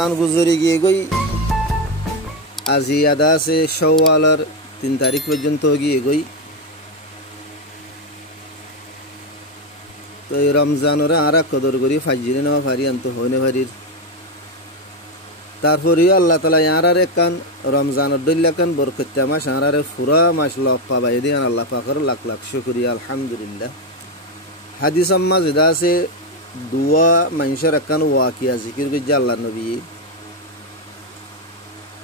রমজান গুজরি গিয়ে গই আজি আদা আছে শাওয়ালের 3 তারিখ পর্যন্ত গিয়ে গই। তো এই রমজানরে আরা কদর করি ফাজিরে নেওয়া পারি আন্ত হইনে পারির। তারপরেও আল্লাহ তালা ইয়ারারে কান রমজানের দল্লা কান বরকত্যা মাস আরারে ফুরা মাস লক পাবাই দিয়ে আল্লাহ পাকর লাখ লাখ শুকরিয়া আলহামদুলিল্লাহ। হাদিস আম্মা যেটা আছে দুয়া মানুষের একখান ওয়াকিয়া জিকির করছে আল্লাহ নবী।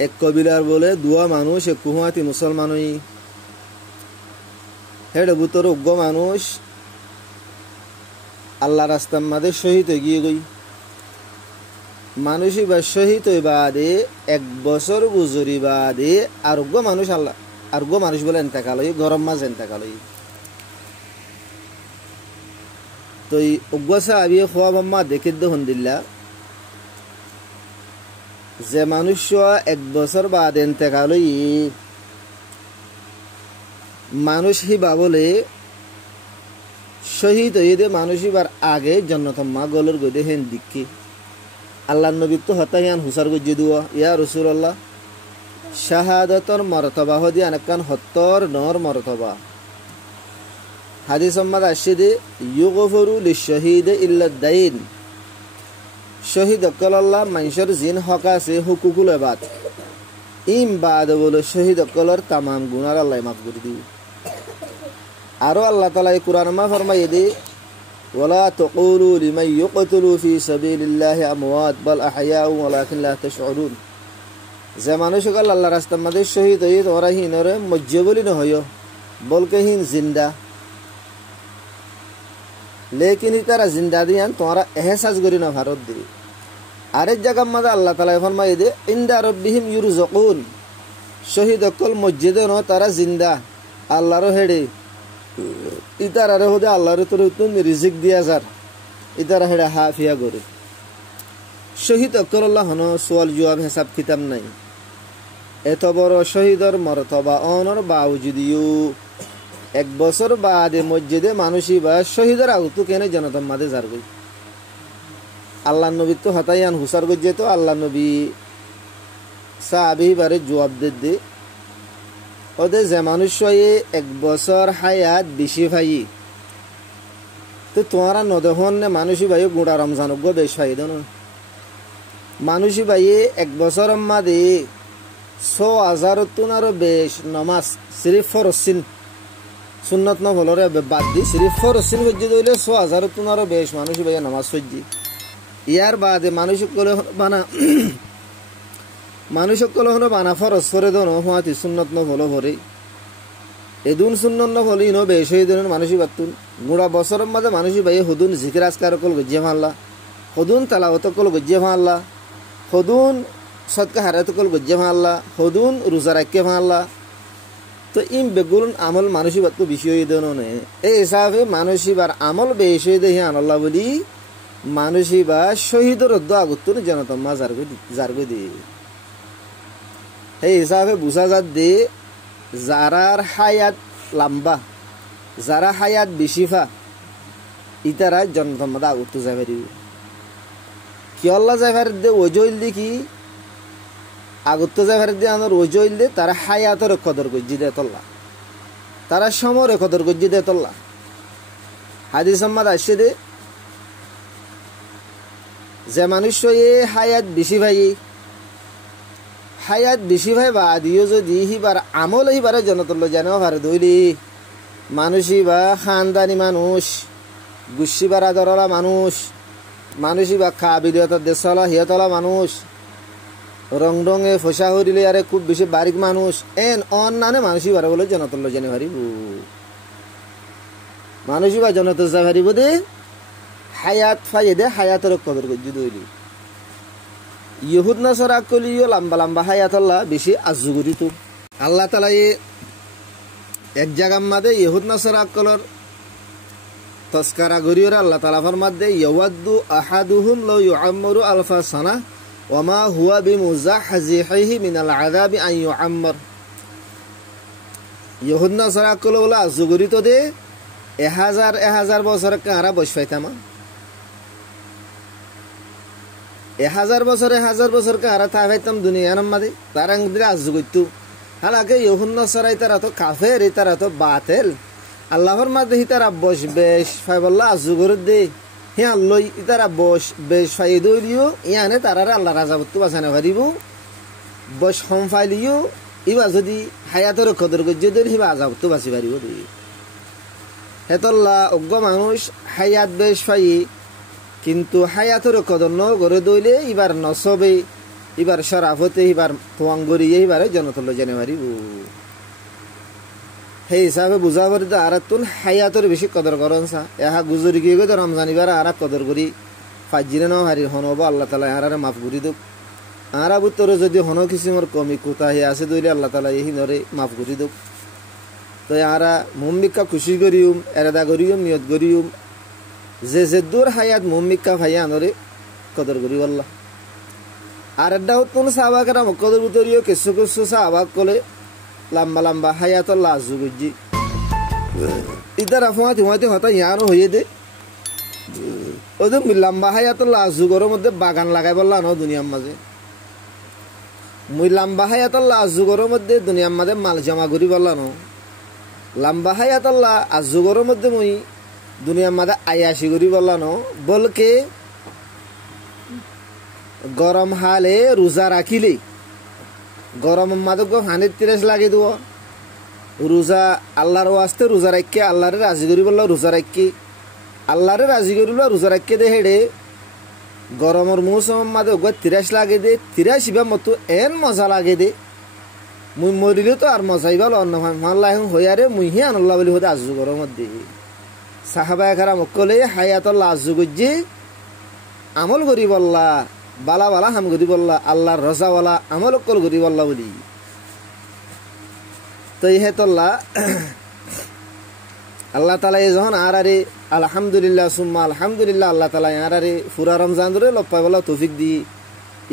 এক কবিলার বলে দুয়া মানুষ এক কুহুয়াতি মুসলমানই হেড বুতর উগ্র মানুষ আল্লাহ রাস্তার মাঝে শহীদ হয়ে গিয়ে গই। মানুষই বা শহীদ হই বাদে 1 বছর গুজরি বাদে আরোগ্য মানুষ আল্লাহ আরোগ্য মানুষ বলে এন্তেকাল হই গরম মাঝে এন্তেকাল হই। তো এই উগ্র সাহাবি খোয়া বাম্মা দেখে দেখুন দিল্লা যে মানুষ 1 বছর বাদ এন্তেকাল হই মানুষ হিবা বলে শহীদ হয়ে দে মানুষ হিবার আগে জন্নতম্মা গলর গদে হেন দিকে আল্লাহ নবী তো হতাহিয়ান হুসার গজ্জি দুয়া ইয়া রাসূলুল্লাহ শাহাদাতর মর্তবা হদি আনকান হত্তর নর মর্তবা। হাদিস আম্মাদ আশিদে ইউগফরু লিশহীদ ইল্লা দাইন শহীদ অকল্লাহ মানুষের জিন হক আছে হুকুকুল বাদ ইম বাদ বলে শহীদ অকলর তামাম গুনার আল্লাহ মাফ করে দিও। আরো আল্লাহ তাআলা এই কোরআন মা ফরমায়ে দে ওয়ালা তাকুলু লিমান ইউকতালু ফি সাবিলিল্লাহি আমওয়াত বাল আহইয়াউ ওয়ালাকিন লা তাশউরুন। যে মানুষ আল্লাহর রাস্তার মধ্যে শহীদ হই তোমরা হিনরে মজ্জে বলি না হইও বলকে হিন জিন্দা लेकिन तारा जिंदा दियान तुम्हारा एहसास करी ना भारत दे। आरेक जगह मजा अल्लाह ताला फरमाए दे इंदा रब्बिहिम युरज़क़ून शहीद अकल मस्जिद न तारा जिंदा अल्लाह रो हेडे इतारा रे होदे अल्लाह रे तो तुम रिजिक दिया जार इतारा हेडे हाफिया करे शहीद अकल अल्लाह हनो सवाल जवाब हिसाब किताब नहीं एत बड़ शहीदर मर्तबा अनर बावजूदियो 1 বছর বাদে মসজিদে মানুষই বা শহীদের আগুতো কেনে জনতার মাঝে যার গই আল্লাহ নবী তো হতাইয়ান হুসার গজ্জে তো আল্লাহ নবী সাহাবী বারে জবাব দে ওদের যে মানুষ 1 বছর হায়াত বেশি ভাই তো তোমারা নদহন নে মানুষই ভাই গুড়া রমজান গো বেশ ভাই দেন মানুষই ভাই 1 বছর মাদে 100,000 তুনারও বেশ নামাজ সিরিফ ফরসিন সুন্নত ন বলরে বাদ দি সিরিফ ফরসিন গজ্জি দইলে 100,000 তুনারও বেশ মানুষই ভাই নামাজ সজ্জি ইয়ার বাদে মানুষ কলে বানা মানুষ কলে হলো বানা ফরজ করে দন হুয়াতি সুন্নত ন বলো ভরে এদুন সুন্নত ন বলি ন বেশ হই দেন মানুষই বাতুন গুড়া বছরের মাঝে মানুষই ভাই হুদুন জিকির আজকার কল গজ্জি আল্লাহ হুদুন তালাওয়াত কল গজ্জি আল্লাহ হুদুন সদকা হারাত কল গজ্জি আল্লাহ হুদুন রোজা রাখকে আল্লাহ। তো ইম বেগুন আমল মানুষই বাত বেশি হই দেন নে এই হিসাবে মানুষই বার আমল বেশি হই দেহি আল্লাহ বলি মানুষই বা শহীদের দোয়া গুতুন জনতম জারগো দে এই হিসাবে বুঝা যাত দে যারার হায়াত লম্বা যারা হায়াত বেশিফা ইতারা জনতম দা গুতু যাবেরি কি আল্লাহ যাবার দে ওজইল দেখি আগত যাবার দে আনোর ওজইল দে তারা হায়াতের কদর গজ্জি দে তল্লা তারা সমরে কদর গজ্জি দে তল্লা। হাদিস আম্মাদ আসে দে যে মানুষ হায়াত বেশি ভাই বা আদিও যদি হিবার আমল হিবারে জনতল জানো ভারে দইলি মানুষই বা খানদানি মানুষ গুচ্ছিবার আদরলা মানুষই বা কাবিলিয়তার দেশলা হিয়তলা মানুষ রং রঙে ফসা হরিলে আরে খুব বেশি বারিক মানুষ এন অন নানে মানুষই বারে বলে জনতল জানে ভারিব মানুষই বা জনতল যা ভারিব দে হায়াত ফাইয়ে দে হায়াতের কদর গজ্জি দইলি ইহুদ নাসারা কলিও লম্বা লম্বা হায়াত আল্লাহ বেশি আজ্জু করিত আল্লাহ তাআলা এক জায়গার মাঝে ইহুদ নাসারা কলর তস্কারা গরিয়র আল্লাহ তাআলা ফরমাদে ইয়াওয়াদু আহাদুহুম লাউ ইউআম্মারু আলফা সানা ওয়া মা হুয়া বিমুজাহজিহি মিনাল আযাবি আন ইউআম্মার। ইহুদ নাসারা কল বলা আজ্জু করিত দে 1000 বছর কারা বস পাইতামা 1000 বছরকে আরা তা পাইতাম দুনিয়ার মাঝে তারা দিলে আজ করতো হালাকে ইহুন্ন সরাই তারা তো কাফের তারা তো বাতেল আল্লাহর মাঝে তারা বস বেশ ফাই বললা আজু করে দে হ্যাঁ লই তারা বস বেশ ফাই দইলিও ইয়ানে তারারে আল্লাহ রাজা বত্তু বাঁচানো পারিব বস হম ফাইলিও ইবা যদি হায়াতর কদর গজ্জে দিল হিবা আজাবত্তু বাঁচি পারিব দুই হেতল্লা অজ্ঞ মানুষ হায়াত বেশ ফাই কিন্তু হায়াতর কদর ন করে দইলে এবার নসবে এবার শরাফতে এবার তোয়াং গড়িয়ে এবারে জনতল জেনে পারিব সেই হিসাবে বুঝা পারি তো আর তুন হায়াতর বেশি কদর করন সা এহা গুজরি গিয়ে গিয়ে রমজান এবার আর কদর করি ফাজিরে ন হারি হনব আল্লাহ তালা আর মাফ করি দোক আর বুতরে যদি হন কিসিমর কমি কোথায় আছে দইলে আল্লাহ তালা এই নরে মাফ করি দোক তো আরা মুম্বিকা খুশি করিউম এরাদা করিউম নিয়ত করিউম যে দূর হায়াত মুম্বিকা ভাইয়া নরে কদর করি আল্লাহ আর একটা তুন সাহাবাকেরা কদর বুতরিও কিছু কিছু সাহাবাক কলে লম্বা লম্বা হায়াত লাজু বুঝি ইতার আফমাতি হুমাতি হতা ইয়ানো হয়ে দে ওদের লম্বা হায়াত লাজু গরর মধ্যে বাগান লাগাই বললা ন দুনিয়ার মাঝে মুই লম্বা হায়াত লাজু গরর মধ্যে দুনিয়ার মাঝে মাল জমা করি বললা ন লম্বা হায়াত আজু গরর মধ্যে মুই দুনিয়ার মাঝে আয়াসি করি বললা ন বলকে গরম হালে রোজা রাখিলে গরম মাদক হানির 30 লাগে দিব রোজা আল্লাহর ওয়াস্তে রোজা রাখকে আল্লাহরে রাজি করি বলল রোজা রাখকি আল্লাহরে রাজি করিল রোজা রাখকে দে হেডে গরমের মৌসুম মাদক 30 লাগে দে 83 বা মতো এন মজা লাগে দে মুই মরিলে তো আর মজাই ভালো অন্য মাল্লাহ হইয়ারে মুই হি আনল্লাহ বলি হতে আজু গরমত দি সাহাবায়ে কেরাম কলে হায়াতুল্লাহ আজু গজ্জি আমল করি বললা বালা বালা হাম গরি বললা আল্লাহর রজাওয়ালা আমল কল গরি বললা বলি তো ইহেতল্লা আল্লাহ তালা এই যখন আরে আলহামদুলিল্লাহ সুম্মা আলহামদুলিল্লাহ আল্লাহ তালা আরে পুরা রমজান ধরে লপ্পাই বলা তৌফিক দি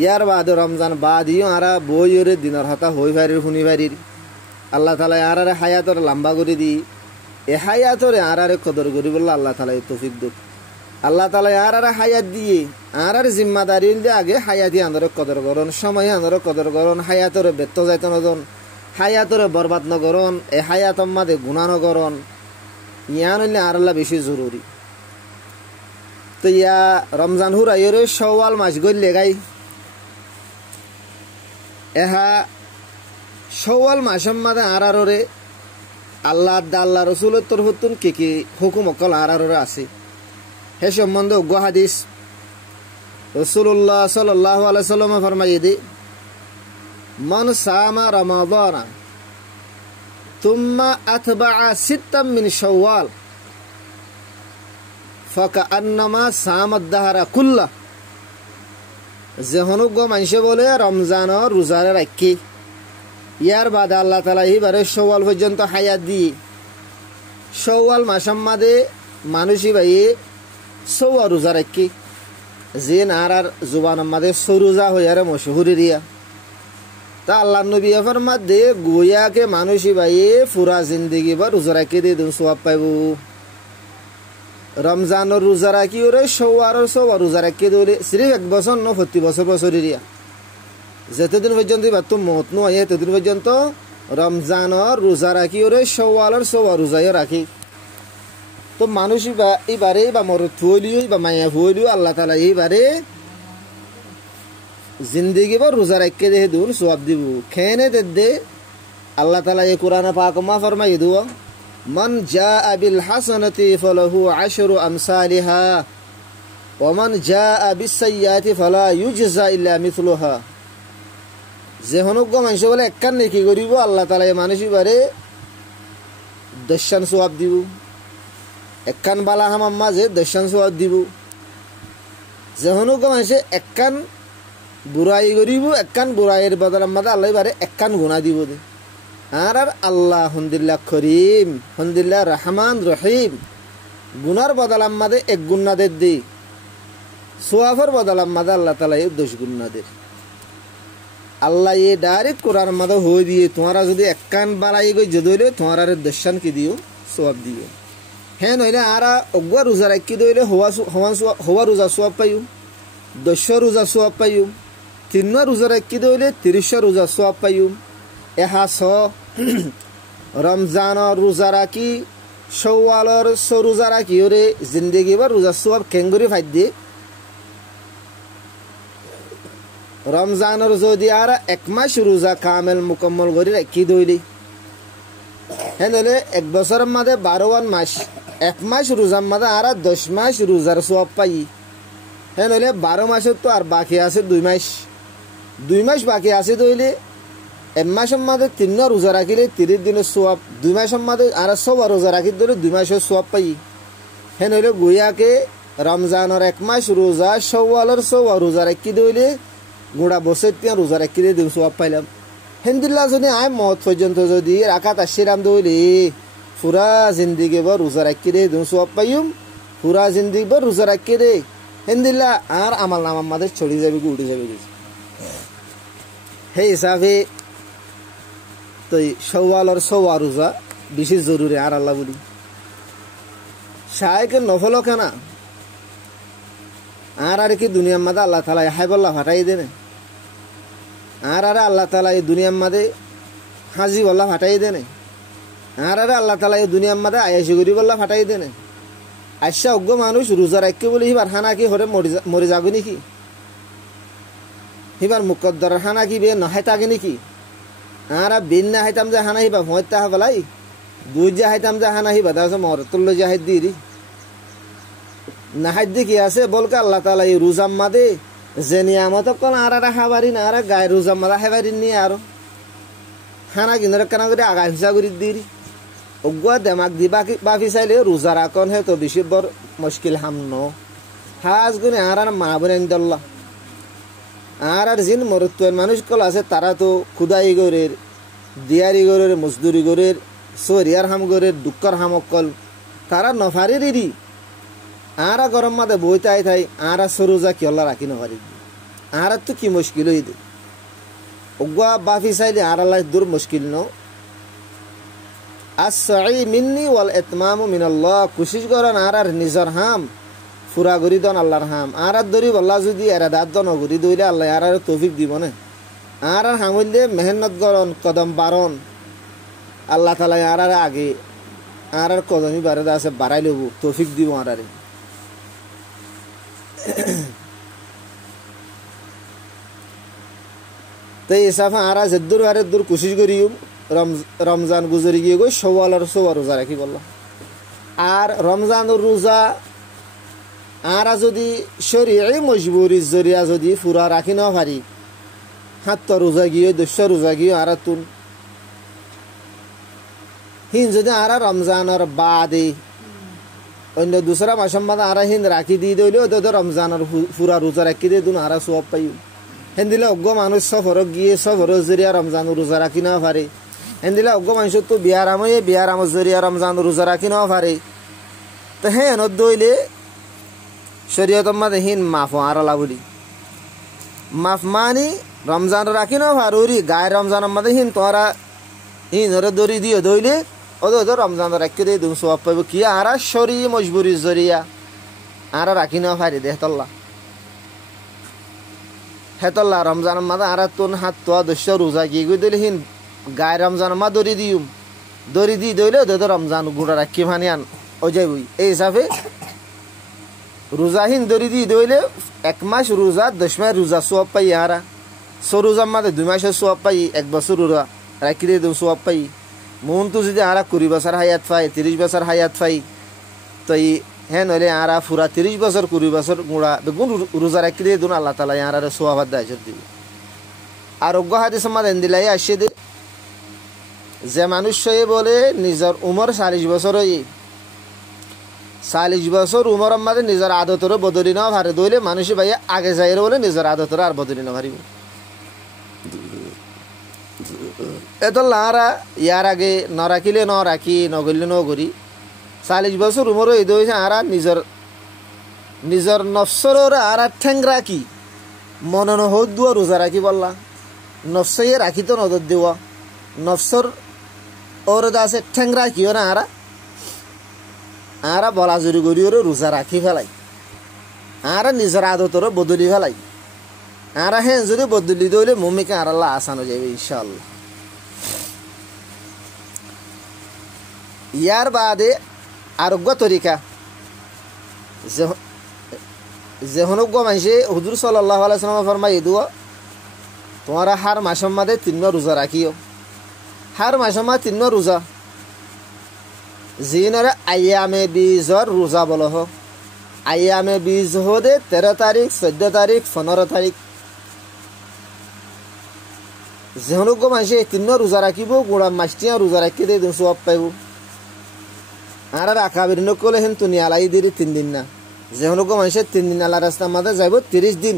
ইয়ার বাদ রমজান বাদিও আরা বইরে দিনের হাতা হই ভারির শুনি ভারির আল্লাহ তালা আরে হায়াতর লম্বা করে দি এ হায়াতরে আরে কদর করি বললা আল্লাহ তালা তৌফিক দুঃখ আল্লাহ তালা আর হায়াত দিয়ে আর জিম্মাদারি দিয়ে আগে হায়াতি আন্দরে কদর করন সময় আন্দরে কদর করন হায়াতরে ব্যর্থ যাইত নজন হায়াতরে বরবাদ নগরণ এ হায়াত মাদে গুণা নগরণ ইয়ান হইলে আর আল্লাহ বেশি জরুরি তো ইয়া রমজান হুরাইরে শাওয়াল মাস গইলে গাই এহা শাওয়াল মাসের মাদে আরারে আল্লাহ রসুলের তরফতুন কি হুকুম অকল আরারে আছে হে সম্বন্ধে উগ্র হাদিস রাসূলুল্লাহ সাল্লাল্লাহু আলাইহি সাল্লাম ফরমাইয়ে দে মান সামা রমাদান থুম্মা আতবাআ সিত্তাম মিন শাওয়াল ফাকান্নামা সামাদ দাহরা কুল্লা যে হনুগ্য মানুষে বলে রমজানের রোজারে রাখি ইয়ার বাদে আল্লাহ তাআলা এইবারে শাওয়াল পর্যন্ত হায়াত দিয়ে শাওয়াল মাসের মাঝে মানুষই ভাই সৌয়া রোজা রাখি যে নারার জুবানের মাঝে সরুজা হইয়ারে মশহুরি রিয়া তা আল্লাহ নবী ফরমাতে গোয়াকে মানুষই ভাই পুরা জিন্দগি বা রোজা রাখি দিয়ে দিন সওয়াব পাইব রমজানের রোজা রাখি ওরে সৌয়া রোজা রাখি দিলে সিরিফ 1 বছর ন 40 বছর রিয়া যেতদিন পর্যন্ত বাতো মত নয় এতদিন পর্যন্ত রমজানের রোজা রাখি ওরে সওয়া রোজায় রাখি তো মানুষ এইবারে বা মর থুলিও বা মায়া ফুলিও আল্লাহ তালা এইবারে জিন্দগি বা রোজা রাখকে দে দুন সওয়াব দিব খেনে দে আল্লাহ তালা এই কোরআনে পাক মা ফরমাই দিব মান জাআ বিল হাসানাতি ফালাহু 10 আমসালিহা ওয়া মান জাআ বিস সাইয়্যাতি ফালা ইউজজা ইল্লা মিথলুহা যে হনুগ্য মানুষ বলে একখান নেকি করিব আল্লাহ তালা এই মানুষ এইবারে 10 সওয়াব দিব একখান বালা হামার মাঝে 10 সওয়াব দিব যে হনুগ্য মানুষে একখান বুড়াই করিব একখান বুড়াইয়ের বদলার মাঝে আল্লাহ এবারে একখান গুণা দিব দে আর আল্লাহ হন্দিল্লাহ করিম হন্দিল্লাহ রহমান রহিম গুনার বদলার মাঝে 1 গুণ না দে সোয়াফের বদলার মাঝে আল্লাহ তালা 10 গুণ না দে আল্লাহ এ ডাইরেক্ট কোরআন মাঝে হয়ে দিয়ে তোমারা যদি একখান বাড়াই গই যদি তোমার 10 কি দিও সোয়াব দিও হ্যাঁ নইলে আর অগুয়া রোজা রাখি দইলে হওয়া রোজা সোয়াব পাইও 10 রোজা সোয়াব পাইম, 3 রোজা রাখি দইলে 30 রোজা সোয়াব পাইম। এহাস রমজানের রোজা রাখি শওয়ালের রোজা রাখি ওরে জিন্দগি বা রোজা সোয়াব কেঙ্গুরি ফাইদ দিয়ে রমজানের যদি আর 1 মাস রোজা কামেল মুকম্মল করে রাখি দইলি হেনলে 1 বছরের মধ্যে 12 মাস, 1 মাস রোজার মধ্যে আর 10 মাস রোজার সোয়াব পাই। হেনলে 12 মাসের তো আর বাকি আছে 2 মাস, 2 মাস বাকি আছে দইলে 1 মাসের মধ্যে 3 রোজা রাখিলে 30 দিনের সোয়াব, 2 মাসের মধ্যে আর 6 রোজা রাখি দিলে 2 মাসের সোয়াব পাই। হেনলে গুয়াকে রমজানের 1 মাস রোজা শওয়ালের 6 রোজা রাখি দইলে গোড়া বছর 3 রোজা রাখি দিয়ে সোয়াব পাইলাম। হেন্দিল্লা যদি আয় মত পর্যন্ত যদি রাখাত আসিরাম দইলে পুরা জিন্দিগি বা রোজা রাখি দিয়ে সোয়াব পাইম, পুরা জিন্দিগি বা রোজা রাখি দে হেন্দিল্লা আর আমার নাম আমাদের ছড়ি যাবে উঠে যাবে। সেই হিসাবে তো শওয়ালের 6 রোজা বেশি জরুরি আর আল্লাহ বলি শায়কে নফল কেনা আর কি দুনিয়ার মাঝে আল্লাহ তালা হাইবল্লা ফাটাই দেনে আর আল্লাহ তালা এই দুনিয়ার মাঝে হাজি বল্লা ফাটাই দেনে আর আল্লাহ তালা এই দুনিয়ার মাঝে আয়াসি গরি বল্লা ফাটাই দেনে। আশা অজ্ঞ মানুষ রোজা রাখি বলে হিবার হানা কি হরে মরে যাবে নাকি, হিবার মুকদ্দর হানা কি বে নহাই থাকে নাকি, আর বিন না হাইতাম যে হানা হিবা ভয় তাহা বলাই দুই যে হাইতাম যে হানা হিবা তাহলে মর তুল্য যে হাইত দিই না হাইত দি কি আছে বলকে আল্লাহ তালা এই রোজার মাদে যে নিয়ামত কল আর খাবারি না আর গায়ে রোজার মাদা খাবারি নিয়ে আরো হানা কিনারে কেনা করে আগা হিসা করে দিই অগুয়া দেমাক দি বাকি চাইলে রোজা রাখন হে তো বেশি বড় মুশকিল হাম ন হাজ গুনে আর মা বোন দল্লা আর জিন মরত্বের মানুষ কল আছে তারা তো খুদাই গরের দিয়ারি গরের মজদুরি গরের সরিয়ার হাম গরের দুঃখর হামক কল তারা নফারি রিরি আর গরম মাদে বইতাই থাই আর সরোজা কি আল্লাহ রাখি নফারি আর তো কি মুশকিল হই দে অগুয়া বাফি চাইলে আর আল্লাহ দূর মুশকিল ন। as-sa'i minni wal itmamu minallah কোশিশ করেন আর নিজর হাম পুরা গরি দন আল্লাহর হাম আর দরি বল্লা যদি এরাদাত দন গরি দইলে আল্লাহ আর তৌফিক দিব না আর হামলে মেহনত করন কদম বারণ আল্লাহ তাআলা আর আগে আর কদমই বারে আছে বাড়াই লব তৌফিক দিব আর তো এই সাফা আর জদ্দুর আর দূর কোশিশ করিও রমজান গুজরি গিয়ে গই শওয়ালের 6 রোজা রাখি বললাম। আর রমজানের রোজা আর যদি শরীয়ী মজবুরির জরিয়া যদি পুরা রাখি না পারি 7 রোজা গিয়ে 10 রোজা গিয়ে আর তুন হিন যদি আর রমজানের বাদে অন্য দুসরা মাসের মধ্যে আর হিন রাখি দিয়ে দিলে তো রমজানের পুরা রোজা রাখি দিয়ে দুন আর সওয়াব পাই। হেন দিলে অজ্ঞ মানুষ সফর গিয়ে সফর জরিয়া রমজানের রোজা রাখি না পারে, হেন দিলে অজ্ঞ মানুষ তো বিয়ারামের জরিয়া রমজানের রোজা রাখি না পারে। তো হ্যাঁ দইলে শরীয়তের মধ্যে হিন মাফ আর আল্লাহ বলি মাফ মানি রমজান রাখি না পারি গায়ে রমজানের মধ্যে হিন তোরা হিন ওরে দড়ি দিয়ে দইলে ওদের রমজান রাখি দিয়ে তুমি সওয়াব পাইব কি আর শরীয়ী মজবুরির জরিয়া আর রাখি না পারি দেহতল্লা হেতল্লা রমজানের মাঝে আর তুন 7 10 রোজা গিয়ে গই দিলে হিন গায়ে রমজানের মা দড়ি দিউম দড়ি দিয়ে দইলে ওদের রমজান গুড়া রাখি ভানি আন ও যাইবই। এই হিসাবে রোজাহীন দড়ি দিয়ে দইলে 1 মাস রোজা 10 মাস রোজা সওয়াব পাই আর 6 রোজার মাঝে 2 মাসের সওয়াব পাই 1 বছর রোজা রাখি দিয়ে সওয়াব পাই। মন তো যদি আর 20 বছর হায়াত পাই 30 বছর হায়াত পাই তো হ্যাঁ নইলে আর পুরা 30 বছর 20 বছর গুড়া বেগুন রোজা রাখি দিয়ে দুন আল্লাহ তাআলা আর সওয়াব দায় দিব। আর অজ্ঞ হাদিস মধ্যে দিলাই আসে দে যে মানুষ বলে নিজের উমর 40 বছর হই 40 বছর উমরের মাঝে নিজের আদতর বদলি না পারে দইলে মানুষ ভাই আগে যাই বলে নিজের আদতর আর বদলি না পারিব। এত লারা ইয়ার আগে ন রাখিলে ন রাখি নগরলে ন করি 40 বছর উমর হয়ে দইছে আর নিজের নফসর আর ঠ্যাং রাখি মনে নহদ দুয়া রোজা রাখি বললা নফসে রাখি তো নজর দেওয়া নফসর ওর আছে ঠ্যাং রাখিও না আর বলা জুরি করি ওর রোজা রাখি ফেলাই আর নিজের আদতর বদলি ফেলাই আর হ্যাঁ যদি বদলি দইলে মমিকে আর আল্লাহ আসানো যাবে ইনশাআল্লাহ। ইয়ার বাদে আরোগ্য তরিকা যে হনুগ্য মানুষে হুজুর সাল্লাল্লাহু আলাইহি ওয়াসাল্লাম ফরমাই দিও তোমরা হার মাসের মধ্যে 3 রোজা রাখিও। হার মাসের মধ্যে 3 রোজা জিনরে আইয়ামে বীজর রোজা বলো হ। আইয়ামে বীজ হদে 13 তারিখ 14 তারিখ 15 তারিখ যে হনুগ্য মানুষে 3 রোজা রাখিব গোড়া মাসটিয়া রোজা রাখি দিয়ে সব পাইব। আর রাখাবির নকলে হেন তুনি আলাই দিরি 3 দিন না যে হনুগ্য মানুষের 3 দিন আল্লাহ রাস্তার মধ্যে যাইব 30 দিন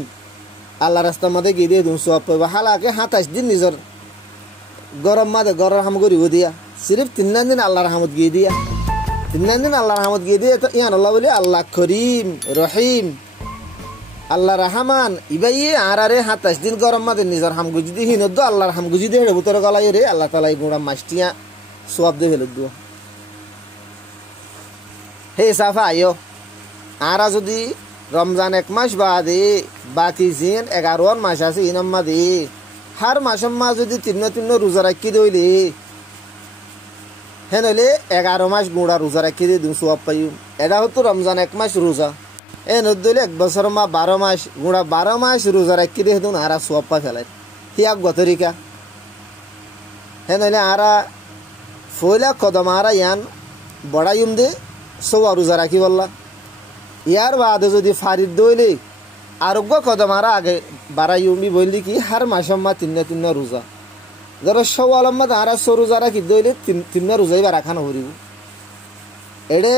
আল্লাহ রাস্তার মধ্যে গিয়ে দিয়ে সব পাইব। হালাকে 27 দিন নিজের গরম মাদে গরম হাম করিব দিয়া সিরিফ 3 দিন আল্লাহর হামদ গিয়ে দিয়া 3 দিন আল্লাহর হামদ গিয়ে দিয়ে তো ইয়ান আল্লাহ বলি আল্লাহ করিম রহিম আল্লাহ রহমান ইবাই আর 27 দিন গরম মাদে নিজের হাম গুজি দিয়ে হিনদ আল্লাহর হাম গুজি দিয়ে বুতর গলাই রে আল্লাহ তাআলা গুড়া মাসটিয়া সওয়াব দিয়ে ফেলে দিও। হে সাফা আয়ো আর যদি রমজান 1 মাস বাদে বাকি জিন 11 মাস আছে ইনাম মাদে হার মাসের মা যদি 3 রোজা রাখি দইলে হেন হলে 11 মাস গুড়া রোজা রাখি দিয়ে সওয়াব পাইম। এটা হতো রমজান 1 মাস রোজা এ নদলে 1 বছর মা 12 মাস গুড়া 12 মাস রোজা রাখি দিয়ে হেতুন আর সওয়াব পা ফেলাই হিয়াক গতরিকা হেন হলে আর ফয়লা কদম আর ইয়ান বড়াইম দে সওয়া রোজা রাখি বললা। ইয়ার বাদে যদি ফারিদ দইলে আরোগ্য কদম আর আগে বাড়াইমি বললি কি হার মাসের মা 3 রোজা ধরো সওয়াল মত আর 100 রোজা রাখি দইলে 3 রোজাই বা রাখানো হরিব। এডে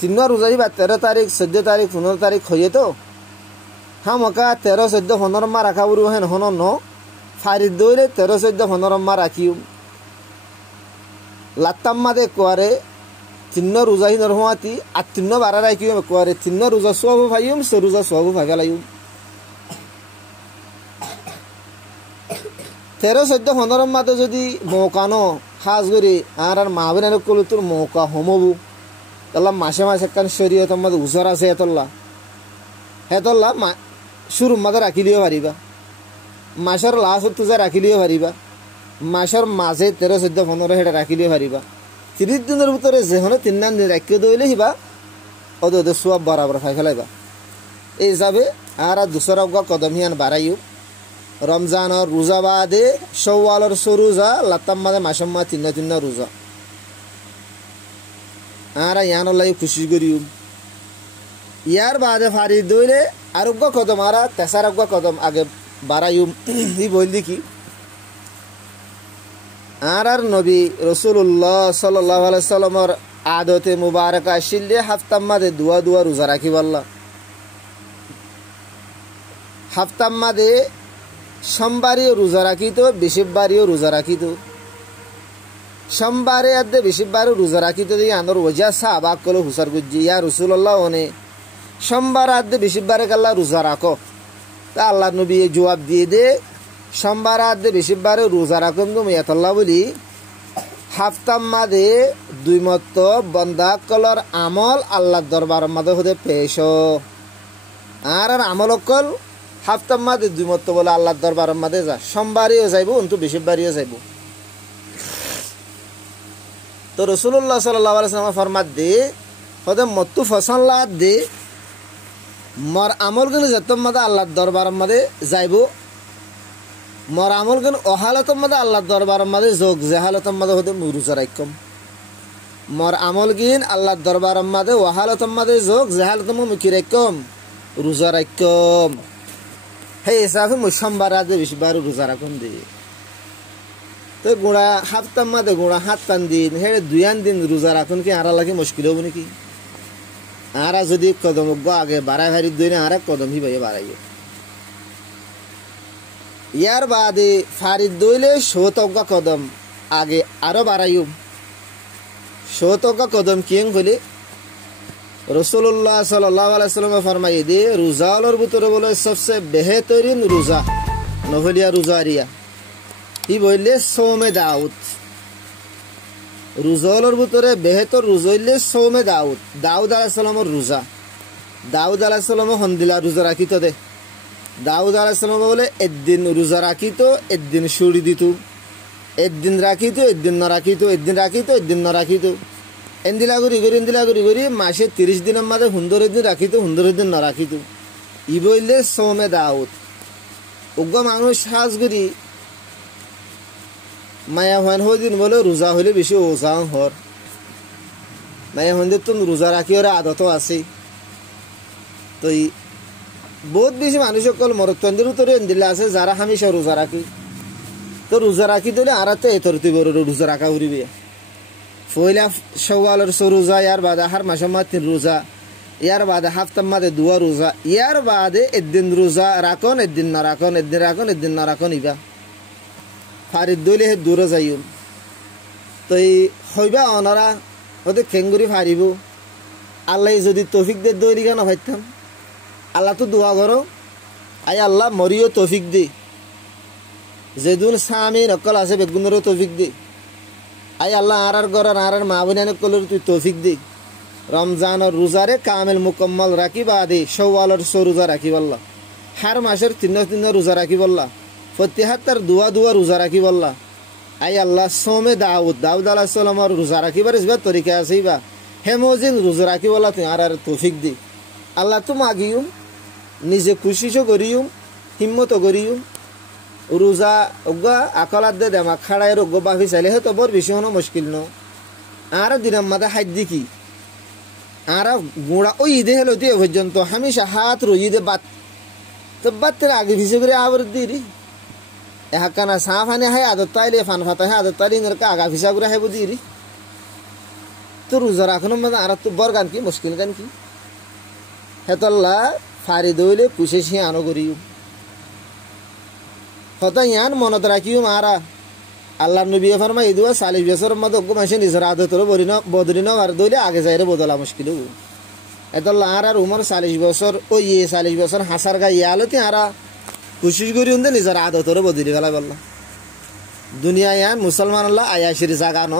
3 রোজাই বা 13 তারিখ 14 তারিখ 15 তারিখ হয়ে তো হ্যাঁ মকা 13 14 15 মা রাখা বলব হেন হন ন ফারিদ দইলে 13 14 15 মা রাখিও লাত্তাম মাদে কোয়ারে 3 রোজাই নরহমাতি আর 3 বারা রাখিও কোয়ারে 3 রোজা সওয়াব পাইম 100 রোজা সওয়াব পাইলাইম। 13 14 15 মাদে যদি মৌকানো খাস করে আর মাহবিনার কল তোর মৌকা হমবু তাহলে মাসে মাসে কান শরীয়ত মধ্যে উজর আছে এতল্লা হেতল্লা শুরু মাদে রাখি দিও পারিবা মাসের লাস্ট তুজা রাখি দিও পারিবা মাসের মাঝে 13 14 15 হেটা রাখি দিও পারিবা 30 দিনের ভিতরে যে হনে 3 দিন রাখি দইলে হিবা ওদে সওয়াব বরাবর খাই ফেলাইবা। এই হিসাবে আর দুসরা কদম হিয়ান বাড়াইও রমজানের রোজা বাদে শওয়ালের 100 রোজা লাতাম মাদে মাসের মা 3 রোজা আর ইয়ান আল্লাহ খুশি করিও। ইয়ার বাদে ফারিদ দইলে আরোগ্য কদম আর তেসারোগ্য কদম আগে বাড়াইও ই বললি কি আর নবী রাসূলুল্লাহ সাল্লাল্লাহু আলাইহি সাল্লামের আদতে মুবারকা শিল্লে হাফতাম মাদে দুয়া রোজা রাখি বললা। হাফতাম মাদে সোমবারেও রোজা রাখিত বৃহস্পতিবারেও রোজা রাখিত সোমবারে আদে বৃহস্পতিবারে রোজা রাখিত দিয়ে আন্দর ওজা সাহাবা কল হুসার গুজি ইয়া রাসূলুল্লাহ ওনে সোমবার আদে বৃহস্পতিবারে কাল্লা রোজা রাখো তা আল্লাহ নবী জবাব দিয়ে দে সোমবার আদে বৃহস্পতিবারে রোজা রাখুন তুমি এতল্লা বলি হাফতাম মাদে 2 মত বন্দা কলর আমল আল্লাহর দরবার মাদে হতে পেশ আর আমল কল হাফতাম মাদে 2 মত বলে আল্লাহর দরবার মাদে যা সোমবারেও যাইব অন্তু বৃহস্পতিবারেও যাইব। তো রাসূলুল্লাহ সাল্লাল্লাহু আলাইহি ওয়াসাল্লাম ফরমাত দে হদে মত্তু ফসল্লা দে মর আমল গুলো যতম মাদে আল্লাহর দরবার মাদে যাইব মর আমল গুলো অহালতম মাদে আল্লাহর দরবার মাদে যোগ জাহালতম মাদে হদে রোজা রাখম মর আমল গিন আল্লাহর দরবার মাদে ওহালতম মাদে যোগ জাহালতম মুকি রাখম রোজা রাখম। হে হিসাবে সোমবার আদে বৃহস্পতিবার রোজা রাখম দে তো গুড়া হাফতাম মাদে গুড়া 7 দিন হে 2 দিন রোজা রাখুন কি আর লাগে মুশকিল হবো নাকি আর যদি কদম আগে বাড়াই ভারি দইনে আর কদম হি ভাই বাড়াইও। ইয়ার বাদে ফারিদ দইলে 100 কদম আগে আরো বাড়াইও 100 কদম কিং বলে রাসূলুল্লাহ সাল্লাল্লাহু আলাইহি ওয়াসাল্লাম ফরমাই দে রোজার ভিতরে বলে সবচেয়ে বেহতরিন রোজা নফলিয়া রোজারিয়া ই বললে সোমে দাউদ রোজার ভিতরে বেহতর রোজা হইলে সোমে দাউদ আলাইহিস সালামের রোজা দাউদ আলাইহিস সালাম হন্দিলা রোজা রাখিত দে দাউদ আলাইহিস সালাম বলে একদিন রোজা রাখিত একদিন ছুরি দিত একদিন রাখিত একদিন না রাখিত একদিন রাখিত একদিন না রাখিত এন্দিলা করি মাসে 30 দিনের মাঝে 15 দিন রাখিত 15 দিন না রাখিত ই বললে সোমে দাউদ উগ্র মানুষ সাজ করি মায়া হন হদিন বলে রোজা হইলে বেশি ওজা হর মায়া হন্দের তো রোজা রাখি ওরা আদত আছে তো বহুত বেশি মানুষ সকল মরত্বন্দের উত্তরে এন্দিলা আছে যারা হামেশা রোজা রাখি তো রোজা রাখি দিলে আর এতরতি বড় রোজা রাখা উড়িবে পয়লা শাওয়ালের রোজা ইয়ার বাদে আহার মাসের মাত্র রোজা ইয়ার বাদে হাফতার মাঝে দুয়া রোজা ইয়ার বাদে একদিন রোজা রাখন একদিন না রাখন একদিন রাখন একদিন না রাখন ইবা ফারিদ দইলে হে দূরে যাইও তো এই হইবা অনারা ওদের খেঙ্গুরি ফারিব আল্লাহ যদি তৌফিক দে দৈরি কেন ভাইতাম আল্লাহ তো দোয়া করো আই আল্লাহ মরিও তৌফিক দে যেদিন স্বামী নকল আছে বেগুনেরও তৌফিক দে আই আল্লাহ আর গড়ার আর মা বোনের কলের তুই তৌফিক দে রমজানের রোজারে কামেল মুকম্মল রাখি বাদে শাওয়ালের রোজা রাখি বললা হার মাসের 3 রোজা রাখি বললা প্রত্যেকটার দুয়া রোজা রাখি বললা আই আল্লাহ সোমে দাউদ আলাইহিস সালামের রোজা রাখিবার ইসবা তরিকা আছে বা হেমোজিন রোজা রাখি বললা তুই আর তৌফিক দে আল্লাহ তো মাগিও নিজে খুশিও করিও হিম্মত করিও রোজা ওগা আকলাত দে দেমা খাড়াই রোগ বাফি চাইলে হয়তো বড় বেশি হনো মুশকিল ন আর দিনের মাথা হাত দিকি আর গুঁড়া ওই ঈদে হলো দিয়ে পর্যন্ত হামেশা হাত রই দে বাত তো বাতের আগে ভিজে করে আবার দিরি এহাকানা সাফ আনে হাই আদত তাইলে ফান ফাতা হাই আদত তাইলে নরকা আগা ভিজা করে হাইব দিরি তো রোজা রাখনো মানে আর তো বড় গান কি মুশকিল গান কি হেতল্লা ফারি দইলে পুষে সে আনো করিও হতা ইয়ান মনত রাখিও মারা আল্লাহ নবী ফরমাই দুয়া 40 বছরের মধ্যে ওগো মাসে নিজের আদতর বদরিন আর দইলে আগে যাইরে বদলা মুশকিল এতল্লা আর উমর 40 বছর ওই 40 বছর হাসার গা ইয়ালতি আর কোশিশ করি উন্দে নিজের আদতর বদলি গলা বললা দুনিয়া ইয়ান মুসলমান আল্লাহ আয়াশির জায়গা ন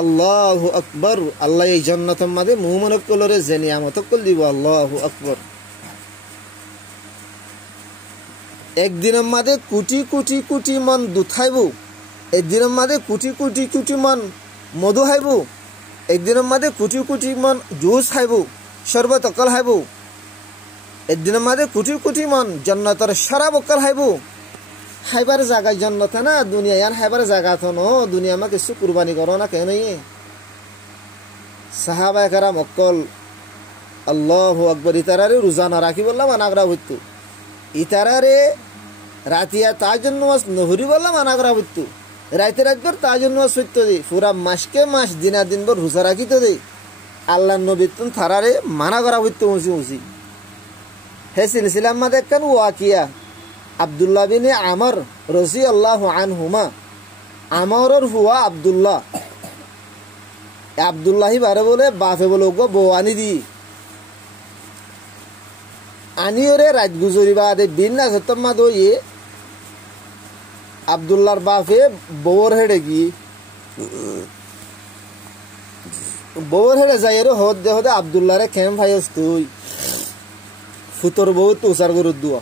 আল্লাহু আকবার আল্লাহ এই জান্নাতের মধ্যে মুমিনক কলরে যে নিয়ামত কল দিব আল্লাহু আকবার একদিনের মাঝে কোটি কোটি কোটি মন দুধ খাইব একদিনের মাঝে কোটি কোটি কোটি মন মধু খাইব একদিনের মাঝে কোটি কোটি মন জুস খাইব শরবত অকল খাইব একদিনের মাঝে কোটি কোটি মন জান্নাতের শরাব অকল খাইব খাইবার জায়গা জান্নাত না দুনিয়া ইয়ান খাইবার জায়গা তো ন দুনিয়া মা কিছু কুরবানি করো না কেন সাহাবা কেরাম অকল আল্লাহু আকবার ইতারারে রোজা না রাখি বললাম মানাগরা হইতো ইতারারে রাতিয়া তার জন্য নহরি বললাম মানা করা হইতো রাইতে রাতবার তার জন্য সত্য দে পুরা মাসকে মাস দিনা দিন ভর রোজা রাখিত দে আল্লাহ নবী তুন থারারে মানা করা হইতো মুসি হে সিলসিলা মাদে কান ওয়াকিয়া আব্দুল্লাহ বিন আমর রাদিয়াল্লাহু আনহুমা আমরর হুয়া আব্দুল্লাহি বারে বলে বাপে বলে গো বউ আনি দি আনিওরে রাত গুজরিবা দে বিন্না সতম্মা দইয়ে আব্দুল্লাহর বাপে বউর হেডে গি বউর হেডে যাইরে হদ দে হদে আব্দুল্লাহরে কেম ভাইস তুই ফুতর বউ তুষার গরু দুয়া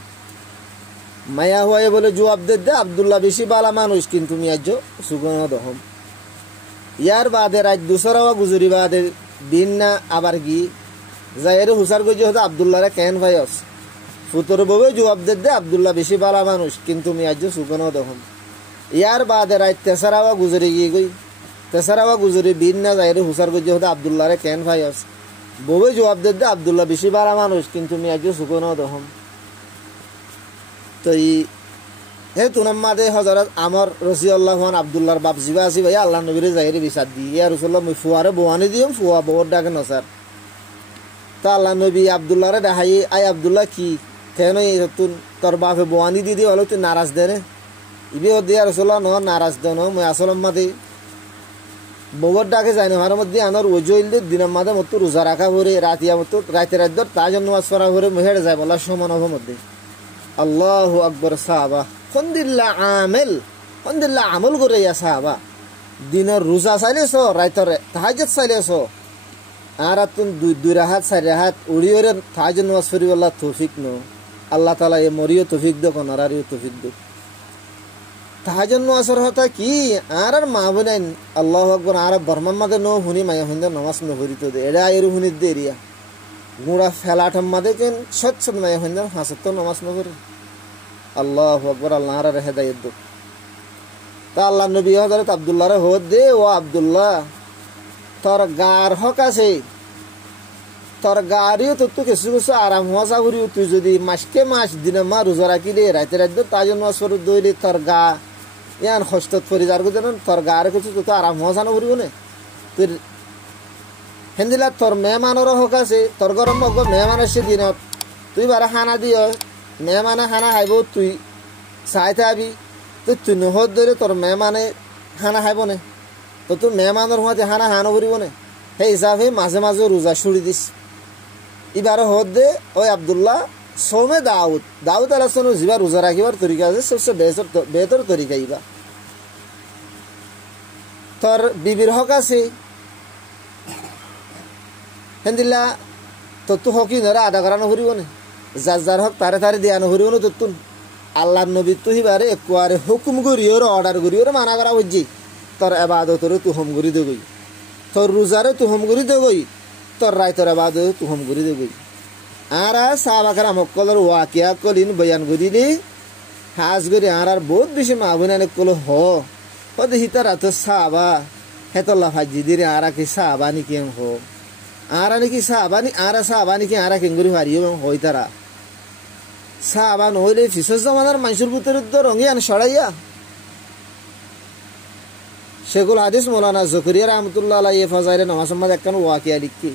মায়া হয়ে বলে জবাব দে আব্দুল্লাহ বেশি বালা মানুষ কিন্তু মিয়াজ সুগন দহম ইয়ার বাদে রাত দুসরাওয়া গুজরি বাদে বিন্না আবার গি যাইরে হুসার গজি হদে আব্দুল্লাহরে কেন ভাইস ফুতর বউ জবাব দে আব্দুল্লাহ বেশি বালা মানুষ কিন্তু মিয়াজ সুগন দহম ইয়ার বাদে রাত তেসারাওয়া গুজরি গি গই তেসারাওয়া গুজরি বিন্না যাইরে হুসার গজি হদে আব্দুল্লাহরে কেন ভাইস বউ জবাব দে আব্দুল্লাহ বেশি বালা মানুষ কিন্তু মিয়াজ সুগন দহম তো হে তুনাম্মাদে হযরত আমর রাদিয়াল্লাহু আনহু আব্দুল্লাহর বাপ জিবা আসি ভাই আল্লাহ নবীরে যাইরে বিচার দি ইয়া রাসূলুল্লাহ মই ফুয়ারে বওয়ানি দিম ফুয়া বউর ডাকে নসার তা আল্লাহ নবী আব্দুল্লাহরে দেখাই আই আব্দুল্লাহ কি কেন এই তুন তোর বাপে বওয়ানি দি হলো তুই নারাজ দে রে ইবে ও দিয়া রাসূলুল্লাহ ন নারাজ দে ন মই আসলম মাদে বউর ডাকে যাই না হার মধ্যে আনার ওজইল দে দিনের মাদে মত রোজা রাখা হরে রাতিয়া মত রাতে রাত তাজন নামাজ পড়া হরে মহেড়ে যায় বলা সমান হবে মধ্যে আল্লাহু আকবার সাহাবা খন্দিল্লা আমল করে ইয়া সাহাবা দিনের রোজা চাইলেছ রাইতরে তাহাজ্জুদ চাইলেছ আর তুন দুই রাহাত চারি রাহাত উড়িওরে তাহাজ্জুদ নামাজ পড়িবল্লা তৌফিক ন আল্লাহ তাআলা এ মরিও তৌফিক দো কোনারারিও তৌফিক দো তাহাজ্জুদ নামাজের কথা কি আর মা বলেন আল্লাহু আকবার আর বর্মান মাদে ন হুনি মায়া হুন্দা নামাজ ন পড়িত দে এরা এরু হুনি দে এরিয়া গুড়া ফেলাঠাম মাদে কেন সচ্ছ মায়া হুন্দা হাসত নামাজ ন পড়ে আল্লাহু আকবার আল্লাহ আর হেদায়েত দো তা আল্লাহ নবী হযরত আব্দুল্লাহ রে হদ দে ও আব্দুল্লাহ তোর গার হক আছে তোর গাড়িও তো তো কিছু কিছু আরাম হওয়া চাবরি তুই যদি মাসকে মাস দিনে মা রোজা রাখিলে রাইতে রাইতে তাই জন্য সরু দইলে তোর গা ইয়ান হস্তত পরি যার জানো তোর গার কিছু তো আরাম হওয়া জানো পড়িব না তুই হেন্দিলা তোর মেহমানেরও হক আছে তোর গরম হক মেহমান আসছে দিনত তুই বারে খানা দিও মেহমানে খানা খাইব তুই চাইতে আবি তুই নহত ধরে তোর মেহমানে খানা খাইব না তো তোর মেহমানের সময়তে খানা খানো পড়িব না সেই হিসাবে মাঝে মাঝে রোজা ছুড়ি দিস এবারে হদ দে ওই আব্দুল্লাহ সৌমে দাউদ আলাইহিস যিবা রোজা রাখিবার তরিকা আছে সবচেয়ে বেহতর তরিকা ইবা তোর বিবির হক আছে হেন্দিল্লা তোর তো হকি ধরা আদা করা নহরিব না যার যার হক তারে তারে দিয়া নহরিব না তোর আল্লাহ নবী তো হিবারে একবারে হুকুম করিওর অর্ডার করিওর মানা করা বুঝছি তোর এবাদতরে তু হোম করি দেবই তোর রোজারে তু হোম করি দেবই তোর রায়তর এবাদত তু হোম করি দেবই আর সাহাবাকার মক্কলের ওয়াকিয়া কলিন বয়ান করিলি হাজ করি আর বহুত বেশি মাহবুনানে কল হদে হিতার তো সাহাবা হেতল্লা ভাজি দিরে আর কি সাহাবা নাকি হো আর নাকি সাহাবানি আর সাহাবা নাকি আর কেঙ্গুরি হারিও হই তারা সাহাবা নহলে ফিসর জমানার মানুষের ভিতরে তো রঙিয়ান সরাইয়া শেখুল হাদিস মৌলানা জকরিয়া রহমতুল্লাহ আলাইহি ফাজাইলে নামাজ সম্মাদ একখান ওয়াকিয়া লিখি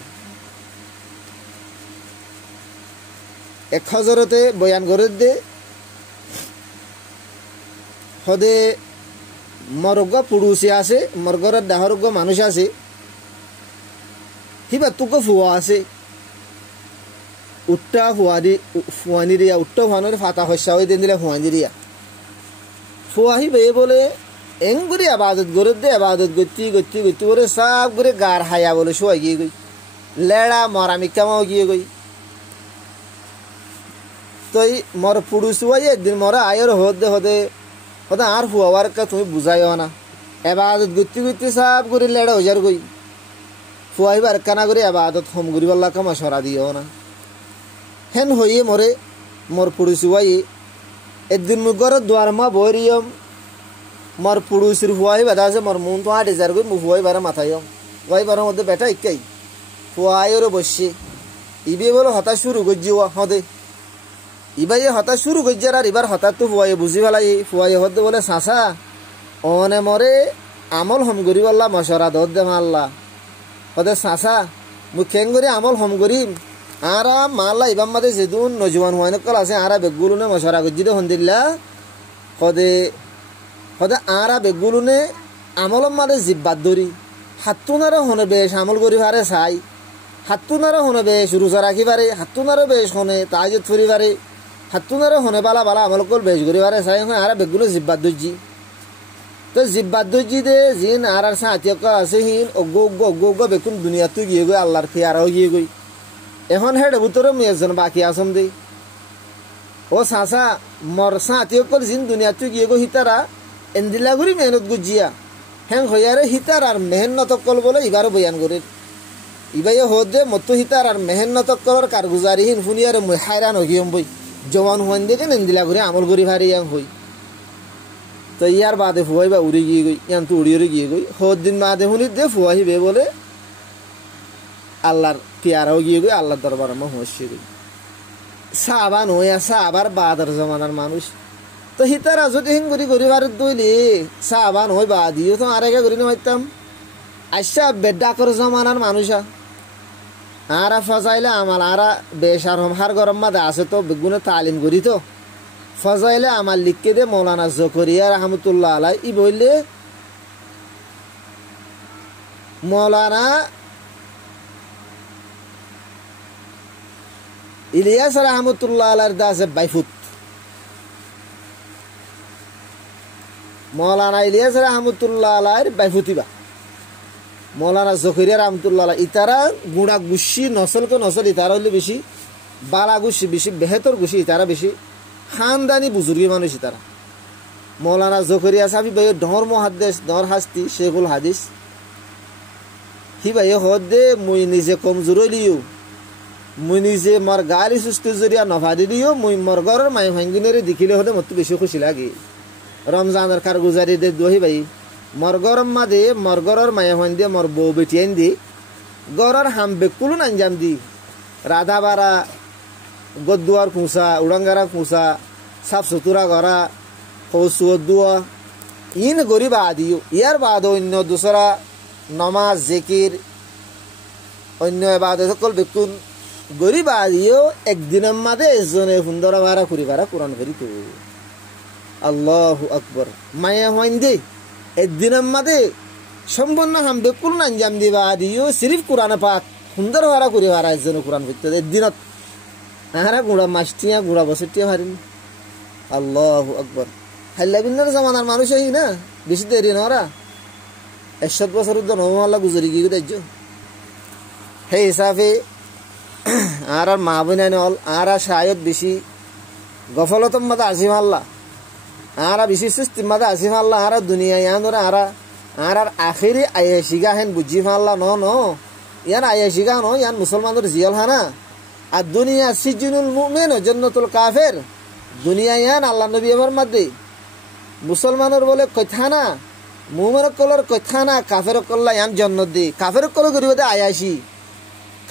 এক হজরতে বয়ান করে দে হদে মরগ্য পুরুষে আছে মরগরের ডাহরগ্য মানুষ আছে হিবা তুক ফুয়া আছে উট্টা ফুয়ানি রিয়া উট্টা ফুয়ানোর ফাতা হস্যা হয়ে দিলে ফুয়ানি রিয়া ফুয়া হিবে বলে এঙ্গুরি আবাদত করে দে আবাদত গতি গতি গতি করে সব করে গার হায়া বলে শোয়া গিয়ে গই লেড়া মরামিকামাও গিয়ে গই তই মর পুরুষ হয়ে একদিন মরা আয়ের হদে হদে হদে আর ফুয়ার কা তুমি বুঝাইও না এবাদত গতি গতি সব করে লেড়া হয়ে যার গই ফুয়াইবার কানা করে আবাদত হোম করি বল্লা কামা সরা দিও না হেন হইয়ে মরে মোর পুরুষ হয়ে একদিন মুখ ঘরের দুয়ার মা বইরিয়ম মোর পুরুষের ফুয়াই বাধা আছে মোর মন তো হাঁটে যার গই মু ফুয়াই বারে মাথায় ফুয়াই বারের মধ্যে বেটা ইকাই ফুয়াইরও বসছে ইবে বলো হতাশ শুরু করছি হদে ইবাই হতাশ শুরু করছে আর এবার হঠাৎ তো ফুয়াই বুঝি ফেলাই ফুয়াই হতে বলে চাচা অনে মরে আমল হম করি বললা মশরা দর দে মাল্লা হদে চাচা মুখ খেং করে আমল হম করিম আর মাল্লা ইবাম মাদে যেদিন নজওয়ান হুয়াইন কল আছে আর বেগুলুনে মশরা করছি দে হন্দিল্লা হদে হদে আর বেগুলুনে আমলম মাদে জিব্বাত ধরি হাতুনারও হনে বেশ আমল করি পারে চাই হাতুনারও হনে বেশ রোজা রাখি পারে হাতুনারও বেশ হনে তাহাজ্জুদ ফুরি পারে হাতুনারও হনে বালা বালা আমল কল বেশ করি পারে চাই আর বেগুলো জিব্বাত ধরছি তো জিব্বাত ধরছি দে জিন আর সাহায্য আছে হিন অজ্ঞ বেকুন দুনিয়াতে গিয়ে গই আল্লাহর ফিয়ারাও গিয়ে গই এখন হেড ভিতরে মুই একজন বাকি আসম দে ও চাচা মর সাহায্য কল জিন দুনিয়াতে গিয়ে গই হিতারা এন্দিলা ঘুরি মেহনত গুজিয়া হ্যাং হইয়ারে হিতার আর মেহনত কল বলে এবারও বয়ান করে ইবাইয়ে হদ দে মতো হিতার আর মেহনত কলর কারগুজারিহীন ফুনিয়ারে মুই হায়রান হইম বই জওয়ান হুয়ান দেখে এন্দিলা ঘুরে আমল করি ভারি ইয়াং হই তো ইয়ার বাদে ফুয়াই বা উড়ে গিয়ে গই ইয়ান তো উড়িয়ে গিয়ে গই হদ দিন বাদে শুনি দে ফুয়াহিবে বলে আল্লাহর পিয়ারাও গিয়ে গই আল্লাহর দরবার মা হসছে গই সাহাবা নয়া সাহাবার বাদার জমানার মানুষ তো হিতারা যদি হিং করি করিবার দইলে সাহাবা নয় বা দিও তো আর একা করি নইতাম আচ্ছা বেডাকর জমানার মানুষা আর ফজাইলে আমাল আর বেশার হার গরম মাদে আছে তো বেগুনে তালিম করি তো ফজাইলে আমার লিখকে দে মৌলানা জকরিয়া রহমতুল্লাহ আলাই ই বললে মৌলানা ইলিয়াস রহমতুল্লাহ আলাইর দাসে বাইফুত মৌলানা ইলিয়াস রহমতুল্লাহ আলাইর বাইফুতিবা মৌলানা জকরিয়া রহমতুল্লাহ ইতারা গুণা গুছি নসলকে নসল ইতারা হলে বেশি বালা গুছি বেশি বেহতর গুছি ইতারা বেশি খানদানি বুজুর্গি মানুষ ইতারা মৌলানা জকরিয়া সাহেব ভাই ডর মহাদ্দেশ ডর হাস্তি শেখুল হাদিস হি ভাই হদে মুই নিজে কমজোর হইলিও মুই নিজে মোর গালি সুস্থ জরিয়া নভাদি দিও মুই মোর ঘরের মাই ভাঙ্গিনের দেখিলে হলে মতো বেশি খুশি লাগে রমজানের কারগুজারি দে দহি ভাই মোর গরম মাদে মোর ঘরের মায়ে ভান দিয়ে মোর বউ বেটিয়ান দি গড়ের হাম বেকুলুন আঞ্জাম দি রাধা বাড়া গদুয়ার খুঁসা উড়াঙ্গারা খুঁসা সাফ সুতুরা করা হৌসুয়া ইন গরিব আদিও ইয়ার বাদ অন্য দুসরা নমাজ জিকির অন্য বাদ সকল বেকুন গরিব আদিও একদিনের মাদে এজনে সুন্দর ভাড়া করি ভাড়া কোরআন করি তো আল্লাহু আকবর মায়া হইন দে একদিনের মাদে সম্পূর্ণ হাম বেকুল আঞ্জাম দিবা আদিও সিরিফ কোরআন পাক সুন্দর ভাড়া করি ভাড়া এজনে কোরআন করতে একদিনত আহারা গুড়া মাসটিয়া গুড়া বছরটিয়া হারিন আল্লাহু আকবর হাল্লা বিন্নার জামানার মানুষ হই না বেশি দেরি না ওরা 100 বছর উদ্দ নবমাল্লা গুজরি গিয়ে দেখছো সেই হিসাবে আর মা বোনাই নল আর শায়দ বেশি গফলতম মাদা আসিম আল্লাহ আর বেশি সুস্থির মাদা আসিম আল্লাহ আর দুনিয়া ইয়ান ধরে আর আখেরি আয়েশিগা হেন বুঝি ফাল্লা ন ইয়ান আয়েশিগা ন ইয়ান মুসলমানের জিয়াল হানা আর দুনিয়া সিজনুল মুমিন জান্নাতুল কাফের দুনিয়া ইয়ান আল্লাহ নবী আমার মধ্যে মুসলমানের বলে কথা না মুমিনের কলর কথা না কাফের কল্লা ইয়ান জান্নাত দি কাফের কল করিব দে আয়াসি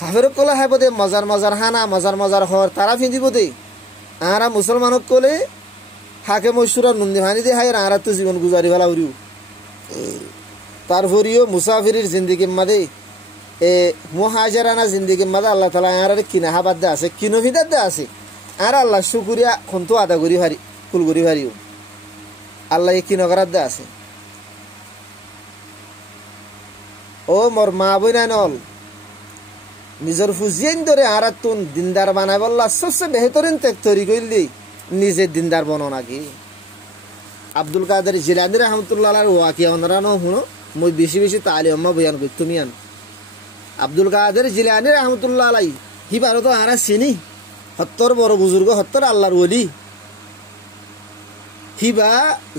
কাফের কল হাইব দে মজার মজার হানা মজার মজার হর তারা ফিঁদিব দে আরা মুসলমানক কলে হাকে মশুরা নুন্দি ভানি দে হাই আরা তো জীবন গুজারি ভালা উড়িও তারপরিও মুসাফিরির জিন্দিগির মাঝে মুহাজিরানা জিন্দিগির মাঝে আল্লাহ তাআলা আর কিনা হাবাদ দে আছে কিনভিদার দে আছে আর আল্লাহ শুকরিয়া খন্তু আদা করি ভারি কুল করি ভারিও আল্লাহ এই কিনগরার দে আছে ও মোর মা বইনা নল নিজের ফুজিয়েন ধরে আর তুন দিনদার বানাই বললা সবচেয়ে বেহতরিন ত্যাগ তৈরি করলি নিজে দিনদার বনো নাকি আব্দুল কাদের জিলানী রহমতুল্লাহ ওয়াকিয়া ওনারা ন শুনো মই বেশি বেশি তালিমা বয়ান করি তুমি আন আব্দুল কাদের জিলানী রহমতুল্লাহ আলাই হি ভারত আরা চিনি 70 বড় বুজুর্গ 70 আল্লাহর ওলি হিবা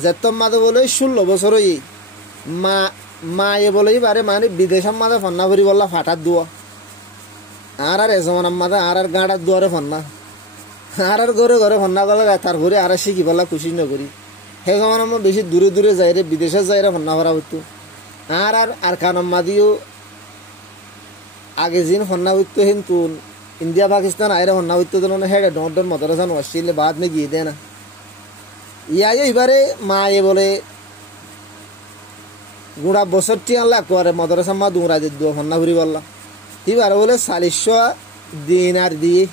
যেতম মাদে বলে 16 বছর হই মায়ে বলে বারে মানে বিদেশের মাদে ফন্না ভরি বললা ফাটার দুয়া আর এজমান মাদে আর গাঁড়ার দুয়ারে ফন্না আর ঘরে ঘরে ফন্না গলে তারপরে আর শিখি বললা খুশি নকরি সেই জমান আমার বেশি দূরে দূরে যাই রে বিদেশে যাই রে ফন্না ভরা হইতো আর কানম্মা দিও আগে জিন ফন্না হইতো কিন্তু ইন্ডিয়া পাকিস্তান আইরে ফন্না হইতো না হেডে ডন মদরসান ওয়াসিলে বাদ মে গিয়ে দেয় না ইয়াই এবারে মায়ে বলে গুড়া বছরটি আনলা করে মদরসা মা দুরা দিদ ফন্না ভরি বললা এবার বলে 40 দিনার দিয়ে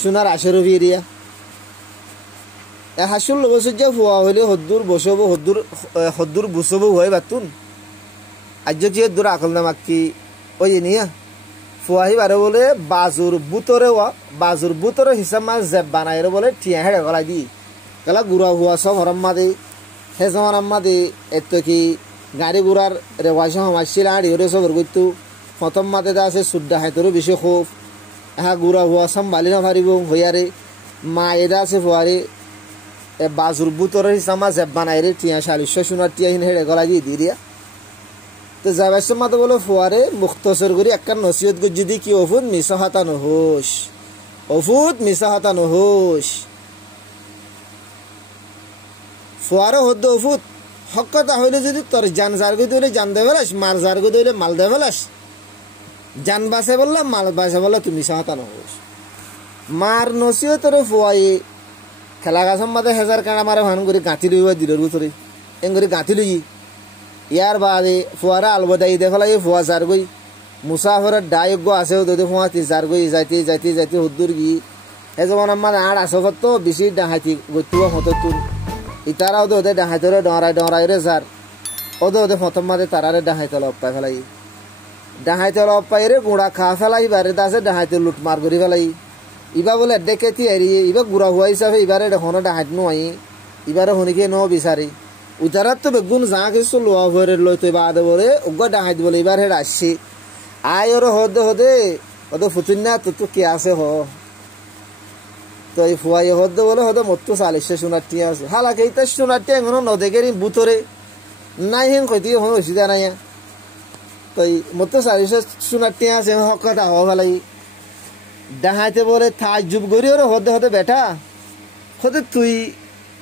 সোনার 18 বিরিয়া হাসুল বছর যে ফুয়া হইলে হদ্দুর বসব হদ্দুর বসব হয় বাতুন আজ কি দূর আকল না মাকি ওই নিয়া ফুয়াহি বারে বলে বাজুর বুতরে হিসাব মা জেব বানাই বলে টিয়া হেড়ে গলাই দি গেলা গুড়া হুয়া সব হরম মাদে হে জমান আম্মাদে এত কি গাড়ি গুড়ার রেওয়াজ সমাজছিল আড়ি হরে সবর করতো প্রথম মাদে আছে সুদ্দা হাইতরও বেশি খুব হ্যাঁ গুড়া হুয়া সম্ভালি না পারিব হইয়ারে মা এদা আছে ফুয়ারে বাজুর বুতরে হিসাব মা জেব বানাই রে টিয়া 40 সোনার টিয়া হিন হেড়ে গলাই দি দিয়া তো যাবার মাতে বলে ফুয়ারে মুখতসর করি একটা নসিহত করি যদি কি অফুত মিশা হাতা নহোস ফুয়ারে হদ্দ অফুত হক কথা হইলে যদি তোর জান জারগো দিলে জান দে বেলাস মাল জারগো দিলে মাল দে বেলাস জান বাসে বললা মাল বাসে বললা তুমি মিশা হাতা নহোস মার নসিহতর ফুয়াই খেলা গাছম মাতে হেজার কাড়া মারে ভান করে গাঁথি লইবা দিলর ভিতরে এন করে গাঁথি লই ইয়ার বাদে ফুয়ারা আলবদাই দেখলাই ফুয়া যার গই মুসাফরের ডায়ক আছে ওদের ফুয়া যার গই যাইতে যাইতে যাইতে হদ্দুর গি হে যেমন আমার আর আসফত তো বেশি ডাহাইতি গইতুব হততুন ইতারা ওদের ডাহাইতরে ডরাই রে যার ওদের প্রথম মাদে তারারে ডাহাইতে লপ্পাই ফেলাই ডাহাইতে লপ্পাই রে গুড়া খা ফেলাই বারে দাসে ডাহাইতে লুট মার করি ফেলাই ইবা বলে ডেকেতি এরি ইবা গুড়া হুয়া হিসাবে এবারে দেখো ডাহাইত নয় এবারে হনিকে ন বিচারি উতারাত তো বেগুন যা কিছু লোয়া ভরে লই তুই বাদে বলে উগ্র ডাহাইত বলে এবার হে আসছি আয় ওর হদে হদে ওদের ফুতুন না তো কি আছে হ তো এই ফুয়াই হদে বলে হদে মতো 40 সোনার টিয়া আছে হালাকে এইটা সোনার টিয়া এখনো নদেকেরই বুতরে নাই হেন কইতে হন অসুবিধা নাই তো এই মতো 40 সোনার টিয়া আছে হক কথা হওয়া ভালাই ডাহাইতে বলে তাজ্জুব করি ওর হদে হদে বেটা হদে তুই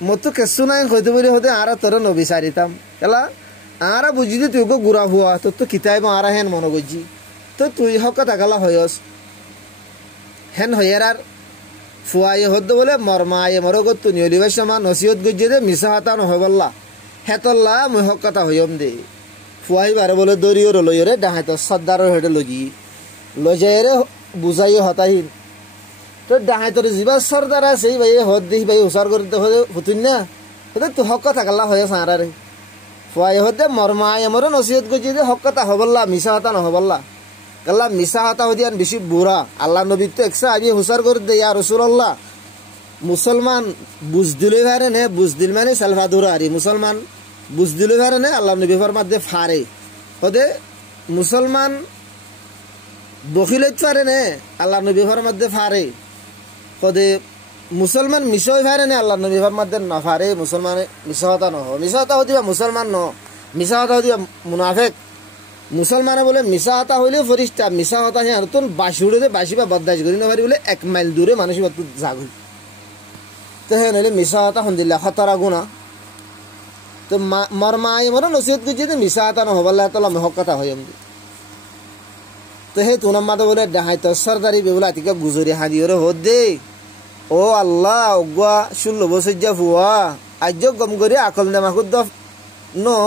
মতো কেসু নাই হইতে বলে হদে আরা তোর নবী সারিতাম এলা আরা বুঝি তুই ওকে গুড়া হুয়া তোর তো কিতাব আরা হেন মনে করছি তো তুই হক কথা গালা হয়স হেন হইয়ার আর ফুয়াই হদ বলে মরমায়ে মর গত নিয়লিবার সময় নসিহত গজ্জে দে মিশা হাতা নহয় বললা হেতল্লা মই হক কথা হইম দে ফুয়াই বারে বলে দরিও লইরে ডাহাইত সর্দারের হেডে লগি লজাইরে বুঝাই হতাহীন তো ডাহাইতর যিবা সর্দার আছে ভাই হদ দেখি ভাই হুসার করতে হতুন না হতে তো হক কথা গালা হয়ে সাঁড়ারে ফুয়াই হদে মরমায়ে মর নসিহত গজ্জে দে হক কথা হবল্লা মিশা হাতা নহবল্লা গল্লা মিশা হাতা হদিয়ান বেশি বুড়া আল্লাহ নবী তো একসা আবি হুসার করে দে ইয়া রাসূলুল্লাহ মুসলমান বুঝদিলে ভারে নে বুঝদিল মানে সালভাদুর আরি মুসলমান বুঝদিলে ভারে নে আল্লাহ নবী ফরমাত দে ফারে হদে মুসলমান বখিলত পারে নে আল্লাহ নবী ফরমাত দে ফারে হদে মুসলমান মিশয় ভারে নে আল্লাহ নবী ফরমাত দে না ফারে মুসলমান মিশা হাতা নহ মিশা হাতা হদিবা মুসলমান ন মিশা হাতা হদিবা মুনাফিক মুসলমানে বলে মিশা হাতা হইলে ফরিস্তা মিশা হাতা হে নতুন বাসুড়ে দে বাসি বা বদদাস করি না পারি বলে 1 মাইল দূরে মানুষ বাত জাগুই তো হে নলে মিশা হাতা হন্দিল্লা খতরা গুনা তো মরমাই মর নসিহত গজি দে মিশা হাতা ন হবাল্লাহ তাআলা হক কথা হইম তো হে তুনাম মাদে বলে ডাহাই তো সরদারি বেবুলা তিকা গুজরি হাদিওরে হদ দে ও আল্লাহ ওগা 16 বছর যা ফুয়া আজ গম করি আকল না মাকুদ দ নো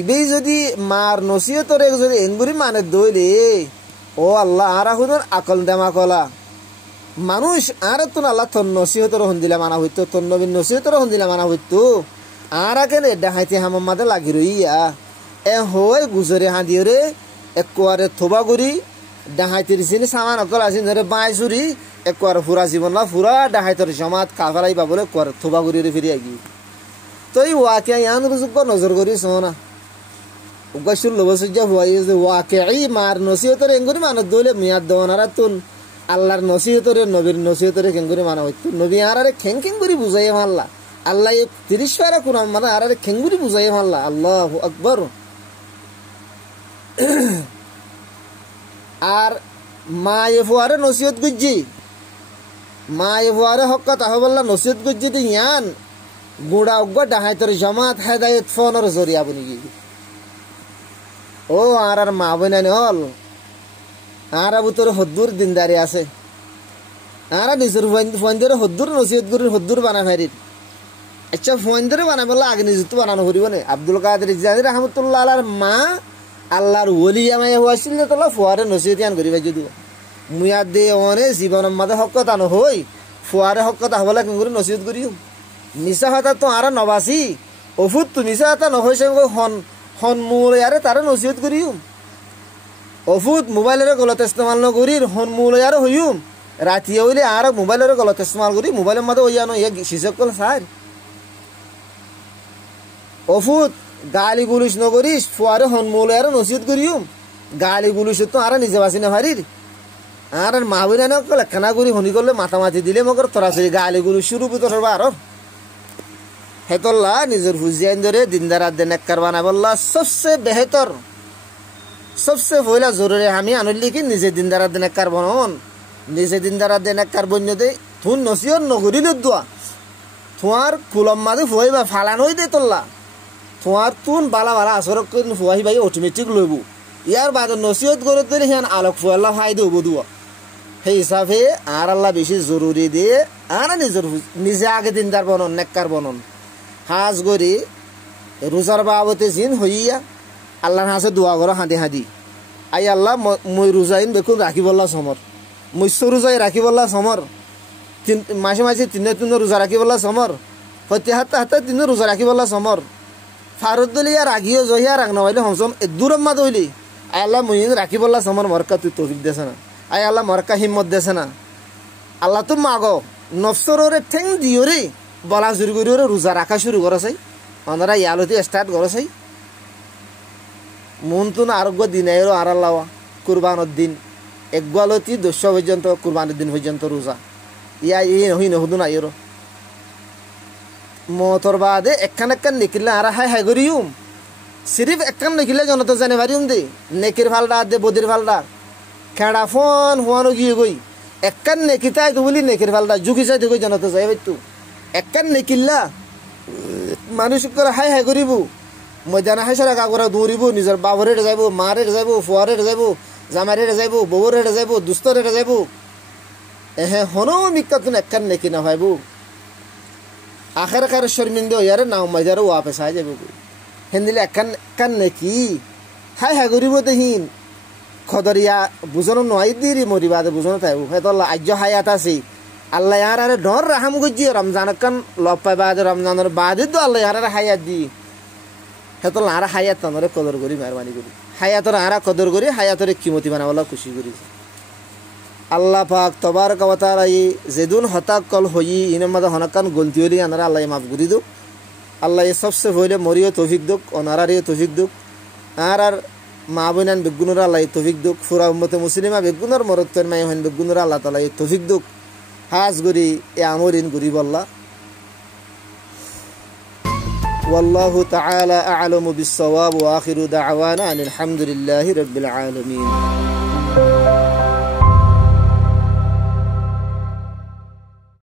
ইবেই যদি মার নসিহতরে যদি এনগুরি মানে দইলে ও আল্লাহ আরা হুদর আকল দেমা কলা মানুষ আর তো আল্লাহ তোর নসিহতর হন্দিলা মানা হইতো তোর নবীর নসিহতর হন্দিলা মানা হইতো আরা কেন ডাহাইতে হামাম্মাদে লাগি রইয়া এ হয় গুজরে হাঁদিওরে একবারে থোবা করি ডাহাইতের চিনি সামান অকল আসি ধরে বাঁই চুরি একবারে ফুরা জীবন না ফুরা ডাহাইতর জমাত কাফালাই পাবলে থোবা করি ফিরে আগি তো এই ওয়াকে ইয়ান রুজুক নজর করি শোনা উগা 16 বছর যা হই যে ওয়াকিই মার নসিহতরে এঙ্গুরি মানে দইলে মিয়াদ দওনারা তুন আল্লাহর নসিহতরে নবীর নসিহতরে কেঙ্গুরি মানে হইতো নবী আরারে খেং করি বুঝাই মারলা আল্লাহ 30 পারা কোরআন মানে আরারে খেঙ্গুরি বুঝাই মারলা আল্লাহু আকবার আর মায়ে ফুয়ারে নসিহত গজ্জি মায়ে ফুয়ারে হক কথা হবল্লা নসিহত গজ্জি দি ইয়ান গুড়া উগা ডাহাইতর জামাত হেদায়েত ফোনর জরিয়া বনি গি ও আর মা বইনানি হল আর বুতর হদ্দুর দিনদারি আছে আর নিজের ফোনদের হদ্দুর নসিহত করি হদ্দুর বানা ফেরির আচ্ছা ফোনদের বানা বললা আগে নিজে বানানো করিব না আব্দুল কাদের জিলানী রাহমাতুল্লাহ আলার মা আল্লাহর ওলি আমায় হওয়াছিল তোলা ফুয়ারে নসিহতিয়ান করিবা যদি মুয়া দে অনে জীবনের মাঝে হক কথা নহই ফুয়ারে হক কথা হবলা কেন করে নসিহত করিও মিশা হাতা তো আর নবাসি অফুত তো মিশা হাতা নহইছে হন মূল আরে তারা নসিহত করিও অফুত মোবাইলের গলত ইস্তেমাল নকরি হন মূল আরে হইম রাতি হইলে আর মোবাইলের গলত ইস্তেমাল করি মোবাইলের মাঝে ওইয়ানো ইয়ে শিশক কল সার অফুত গালি গুলিশ নকরিস ফুয়ারে হন মূল আরে নসিহত করিও গালি গুলিশ তো আর নিজে বাসি না পারির আর মাহবুরা না কল খানা করি হনি করলে মাথামাতি দিলে মগর তরাসরি গালি গুলিশ শুরু ভিতর আর হেতল্লা নিজের হুজিয়ান ধরে দিনদার আদে নেককার বানা বললা সবচেয়ে বেহতর সবচেয়ে পয়লা জরুরি আমি আনলি কি নিজে দিনদার আদে নেককার বনন নিজে দিনদার আদে নেককার বন্য দে থুন নসিহত নগরিলে দোয়া তোমার কুলম মাঝে ফুয়াইবা ফালান হই দে তোল্লা তোমার তুন বালা বালা আসরক করে ফুয়াই ভাই অটোমেটিক লইব ইয়ার বাদে নসিহত করে দিলে হিয়ান আলোক ফুয়াল্লা ফাই দেব দুয়া সেই হিসাবে আর আল্লাহ বেশি জরুরি দিয়ে আর নিজে আগে দিনদার বনন নেককার বনন হাজ গরি রোজার বাবতে জিন হইয়া আল্লাহর হাসে দোয়া করো হাঁদি হাঁদি আই আল্লাহ মই রোজাইন দেখুন রাখি বললা সমর মৎস্য রোজাই রাখি বললা সমর মাসে মাসে তিন রোজা রাখি বললা সমর হতে হাতে হাতে 3 রোজা রাখি বললা সমর ফারুদ দলিয়া রাখিও জহিয়া রাখ নইলে হমসম দূরম মা দইলি আই আল্লাহ মই রাখি বললা সমর মরকা তুই তৌফিক দেছ না আই আল্লাহ মরকা হিম্মত দেছ না আল্লাহ তো মাগো নফসরে ঠেং দিও রে বলা শুরু করি রোজা রাখা শুরু করেছে ওনারা ইয়ালতি স্টার্ট করছেই মনতুন আরোগ্য দিন এরও আরাল্লাওয়া কুরবানোর দিন একগালতি 200 পর্যন্ত কুরবানির দিন পর্যন্ত রোজা ইয়া নহি নহদু না এরও মতর বাদে একখান একখান নিকিলে আর হাই করিউম সিরিফ একখান নিকিলে জনতা জানে পারিউম দে নেকির ফালডা দে বদির ফালডা খেড়া ফোন হুয়ানো গিয়ে গই একখান নেকিতাই তো বলি নেকির ফালডা যুগি চাই গই জনতা যাই বাইতু একখান নেকিল্লা মানুষ করে হাই করিব ময়দানা হাই সারা কাগরা দৌড়িব নিজের বাবরে যাইব মারে যাইব ফুয়ারে যাইব জামারে যাইব বউরে যাইব দুস্তরে যাইব এহে হনো মিক্কাতুন একখান নেকি না ভাইব আখের শর্মিন্দে ইয়ারে নাও ময়দারে ওয়াপেস আই যাইব হেন্দিলে একখান নেকি হাই করিব দেহিন খদরিয়া বুঝনো নয় দিরি মরিবাদে বুঝনো থাকবো হেতল আজ্য হায়াত আছে আল্লাহ ইয়ার আরে ডর রাহাম গুজি রমজান কান লব পাইবাদ রমজানের বাদে তো আল্লাহ ইয়ার হায়াত দি হেতল আর হায়াত তনরে কদর করি মেহরবানি করি হায়াতর আরা কদর করি হায়াতরে কিমতি বানাবলা খুশি করি আল্লাহ পাক তবারক ওয়া তাআলা যেদুন হতাক কল হই ইনমাদ হনাকান গলতি হলি আনারা আল্লাহ মাফ করি দুক আল্লাহ সবসে হইলে মরিও তৌফিক দুক অনারারে তৌফিক দুক আর মা বোনান বেগুনরা আল্লাহ তৌফিক দুক ফুরা উম্মতে মুসলিমা বেগুনর মরত্তর মাই হন বেগুনরা আল্লাহ তাআলা তৌফিক দুক হাজ গরি এ আমরিন গরিব আল্লাহ والله تعالى أعلم بالصواب وآخر دعوانا أن الحمد لله رب العالمين